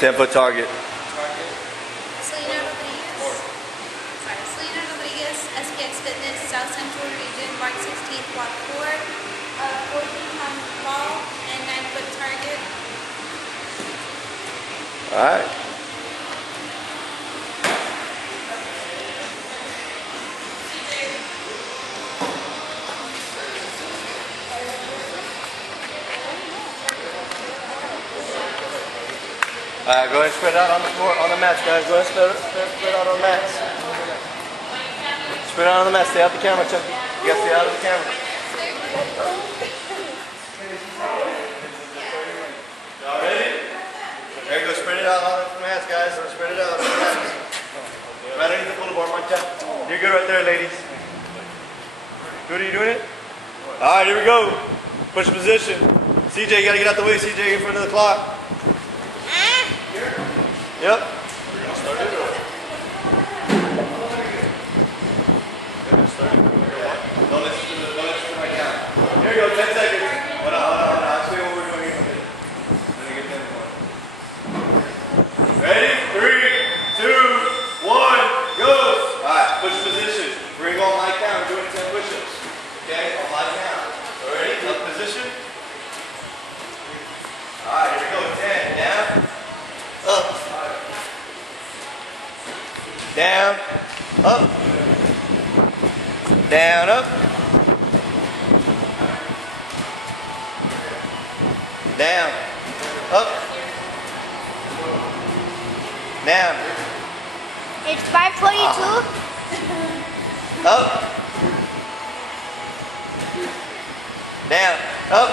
10-foot target. Selena Rodriguez. Sorry, Selena Rodriguez, SPX Fitness, South Central Region, March 16th, Quad 4. 14-pound ball and 9-foot target. All right. All right, go ahead and spread out on the floor, on the mats, guys. Go ahead and spread out on the mats. Spread out on the mats. Stay out the camera, Chucky. You gotta stay out of the camera. Y'all ready? There you go. Spread it out on the mats, guys. Spread it out on the mats. Right underneath the pull bar, Mancha. You're good right there, ladies. Good, are you doing it? All right, here we go. Push position. CJ, you gotta get out the way. CJ, in front of the clock. Yep. You're gonna start it or? Don't listen to my count. Here we go, 10 seconds. Hold on. I'll explain what we're doing here in a minute. Let me get them going. Ready? 3, 2, 1, go! Alright, push position. Bring on my count, doing 10 push-ups. Okay, on my count. Ready? Up position. Alright, here we go. 10, down. Up. Down, up, down, up, down, up, down. It's 5:42. Up, down, up,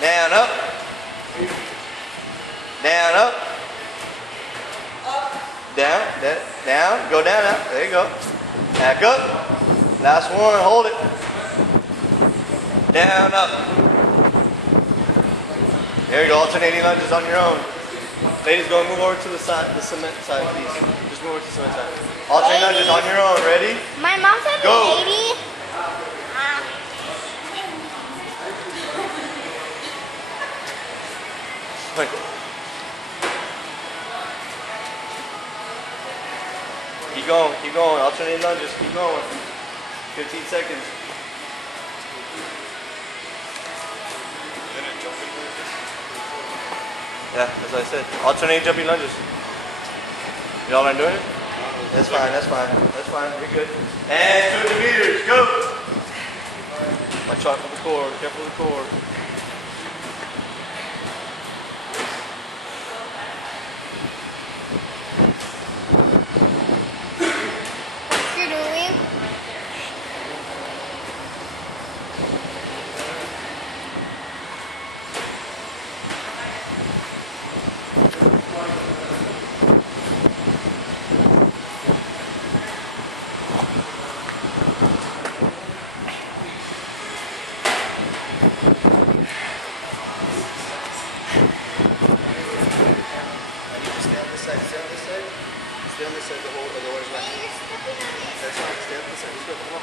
down, up, down, up. Down, go down now. There you go. Back up. Last one, hold it. Down, up. There you go, alternating lunges on your own. Ladies, go and move over to the side, the cement side, please. Just move over to the cement side. Alternating lunges on your own, ready? My mom said go. lady. Wait. Keep going, alternate lunges, keep going. 15 seconds. Yeah, that's what I said. Alternate jumping lunges. Y'all aren't doing it? That's fine, you're good. And 200 meters, go! Watch out for the core, careful of the core. Stay on this side, the order's back. That's fine, stay on this side. Let's go, come on.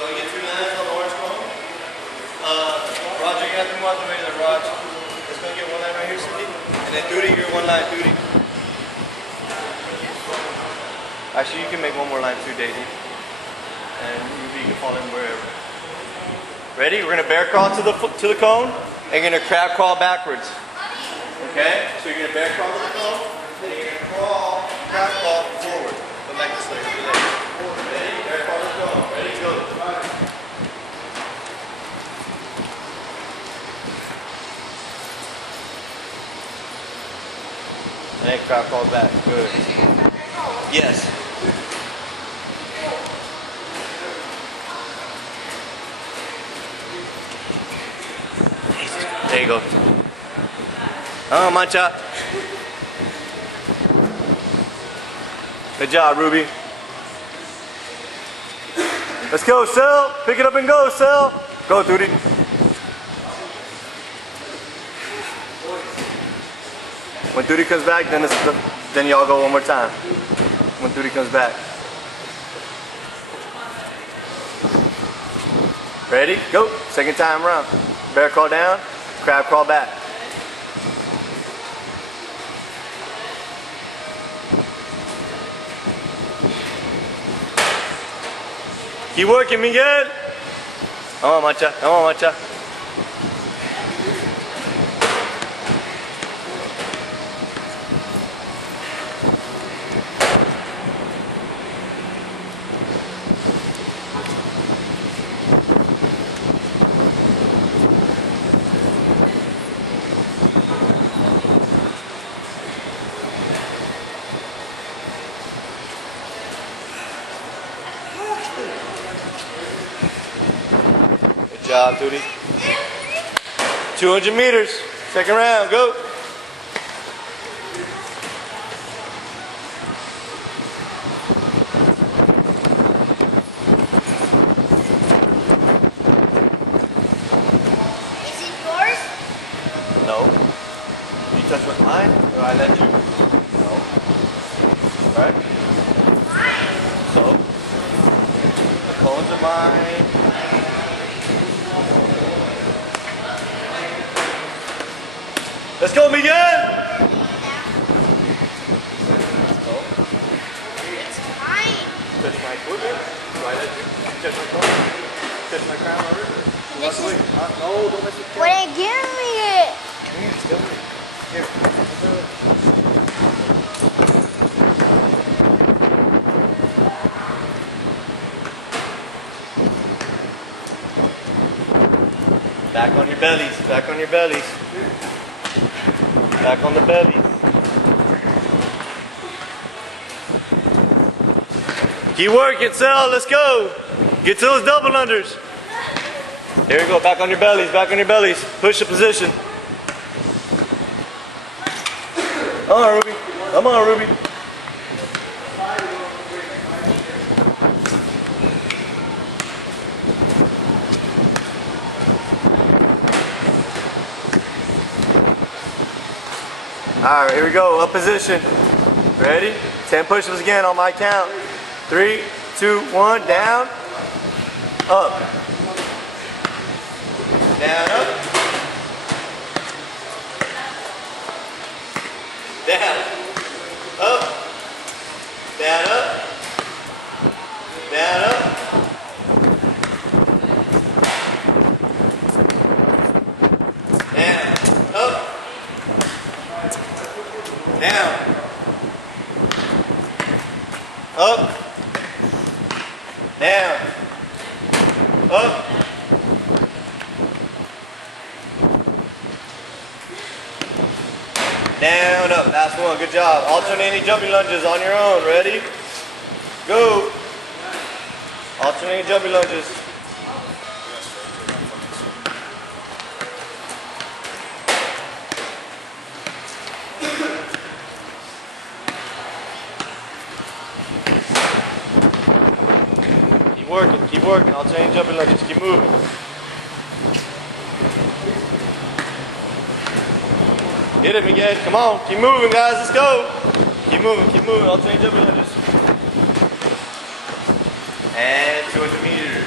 So we get 2 lines on the orange cone. Roger, you have to move out the way there, Raj. Let's go get 1 line right here, Cindy. And then Duty, you're 1 line, Duty. Actually, you can make 1 more line too, Daisy. And you can fall in wherever. Ready? We're going to bear crawl to the cone, and you're going to crab crawl backwards. Okay? So you're going to bear crawl to the cone, and you're going to crawl, crab crawl forward. Go back this way, your legs. Ready? Bear crawl to the cone. Ready? Go. And then crab crawl back. Good. Yes. There you go. Oh, Mancha. Good job, Ruby. Let's go, Sel. Pick it up and go, Sel. Go, Tootie. When Tootie comes back, then y'all go one more time. When Tootie comes back. Ready? Go. Second time around. Bear crawl down. Crab crawl back. Keep working, Miguel. Come on, Mancha. Come on, Mancha. Good job, Tootie. 200 meters. Second round, go. Is it yours? No. You touch with mine, or I let you? No. Right? So, the cones are mine. Let's go, Miguel! Let's go. It's mine. Touch my equipment. Do I let you? Touch my phone? Touch my crown already? Walk away. No, don't mess with the When it give me it. Here, still. Here. Back on your bellies. Back on your bellies. Back on the belly. Keep working, Sel. Let's go. Get to those double unders. There we go. Back on your bellies. Back on your bellies. Push the position. Come on, Ruby. Come on, Ruby. All right, here we go. Up position. Ready? 10 push-ups again on my count. 3, 2, 1. Down. Up. Down, up. Down. Up. Down, up. Down, up. Down. Up. Down. Up. Down. Up. Down, up. Last one. Good job. Alternating jumping lunges on your own. Ready? Go. Alternating jumping lunges. Keep working. Alternating jumping lunges. Keep moving. Get it, Miguel. Come on. Keep moving, guys. Let's go. Keep moving. Keep moving. Alternating jumping lunges. And 200 meters.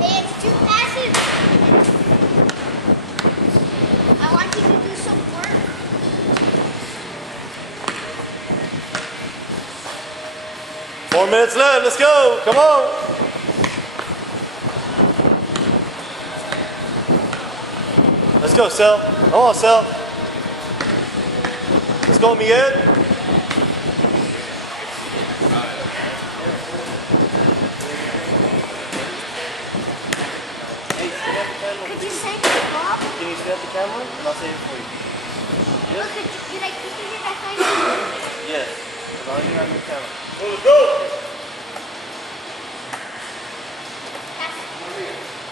Hey, it's too passive. I want you to do some work. 4 minutes left. Let's go. Come on. Let's go, Sel. Come on, Sel. Let's go, Miguel. Could you send me a ball? Can camera and I'll save it for you. Yes? Did I keep it back on? Yes. As long as you're on your camera. Let's go!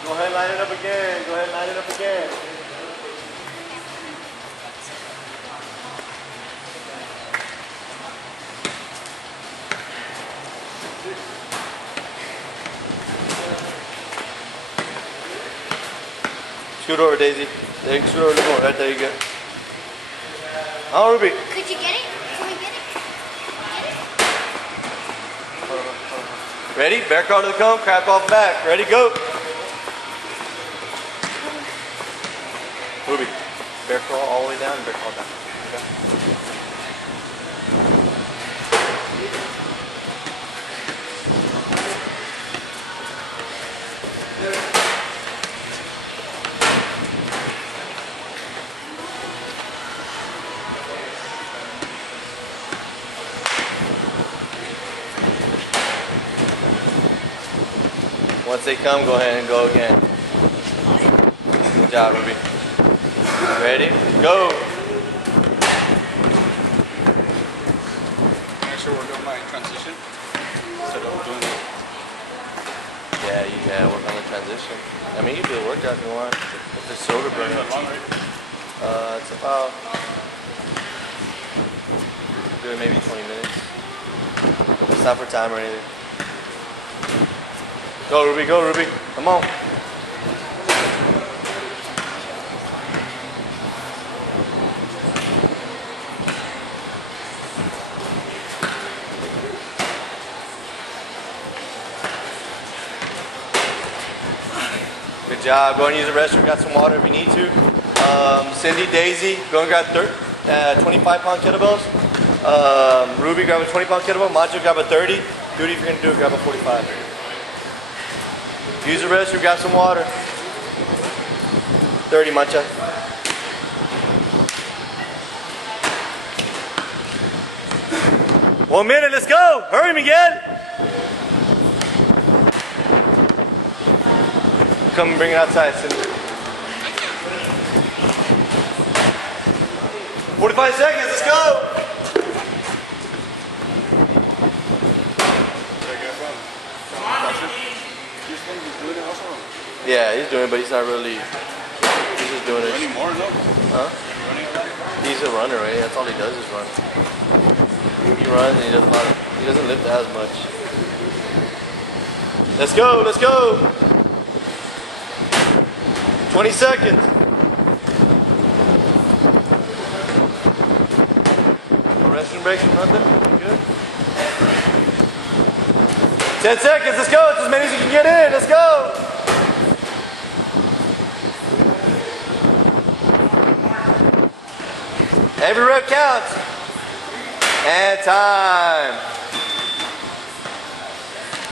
Go ahead and line it up again. Go ahead and line it up again. Scoot over, Daisy. There you scoot over the more. Right there you go. Oh, Ruby. Could you get it? Can we get it? Ready? Bear crawl to the cone, crab crawl back. Ready, go. Ruby, bear crawl all the way down and bear crawl down. Okay. Once they come, go ahead and go again. Good job, Ruby. Ready? Go! Make sure we're doing my transition instead of doing it. Yeah, you gotta work on the transition. I mean, you can do a workout if you want. If it's shoulder burning. Long rate. It's about, do it maybe 20 minutes. It's not for time or anything. Go, Ruby, go, Ruby. Come on. Good job. Go and use the restroom. Got some water if you need to. Cindy, Daisy, go and grab 25-pound kettlebells. Ruby, grab a 20-pound kettlebell. Macho, grab a 30. Duty, if you're gonna do it, grab a 45. Use the restroom. Grab some water. 30, Macho. One minute. Let's go. Hurry, Miguel. Come and bring it outside, Cindy. 45 seconds, let's go! Yeah, he's doing it, but he's not really. He's just doing it. Running more, no? Huh? Running a lot? He's a runner, right? That's all he does is run. He runs and he does a lot of, he doesn't lift as much. Let's go, let's go! 20 seconds. No restroom breaks or nothing? Good. 10 seconds, let's go. It's as many as you can get in. Let's go. Every rep counts. And time.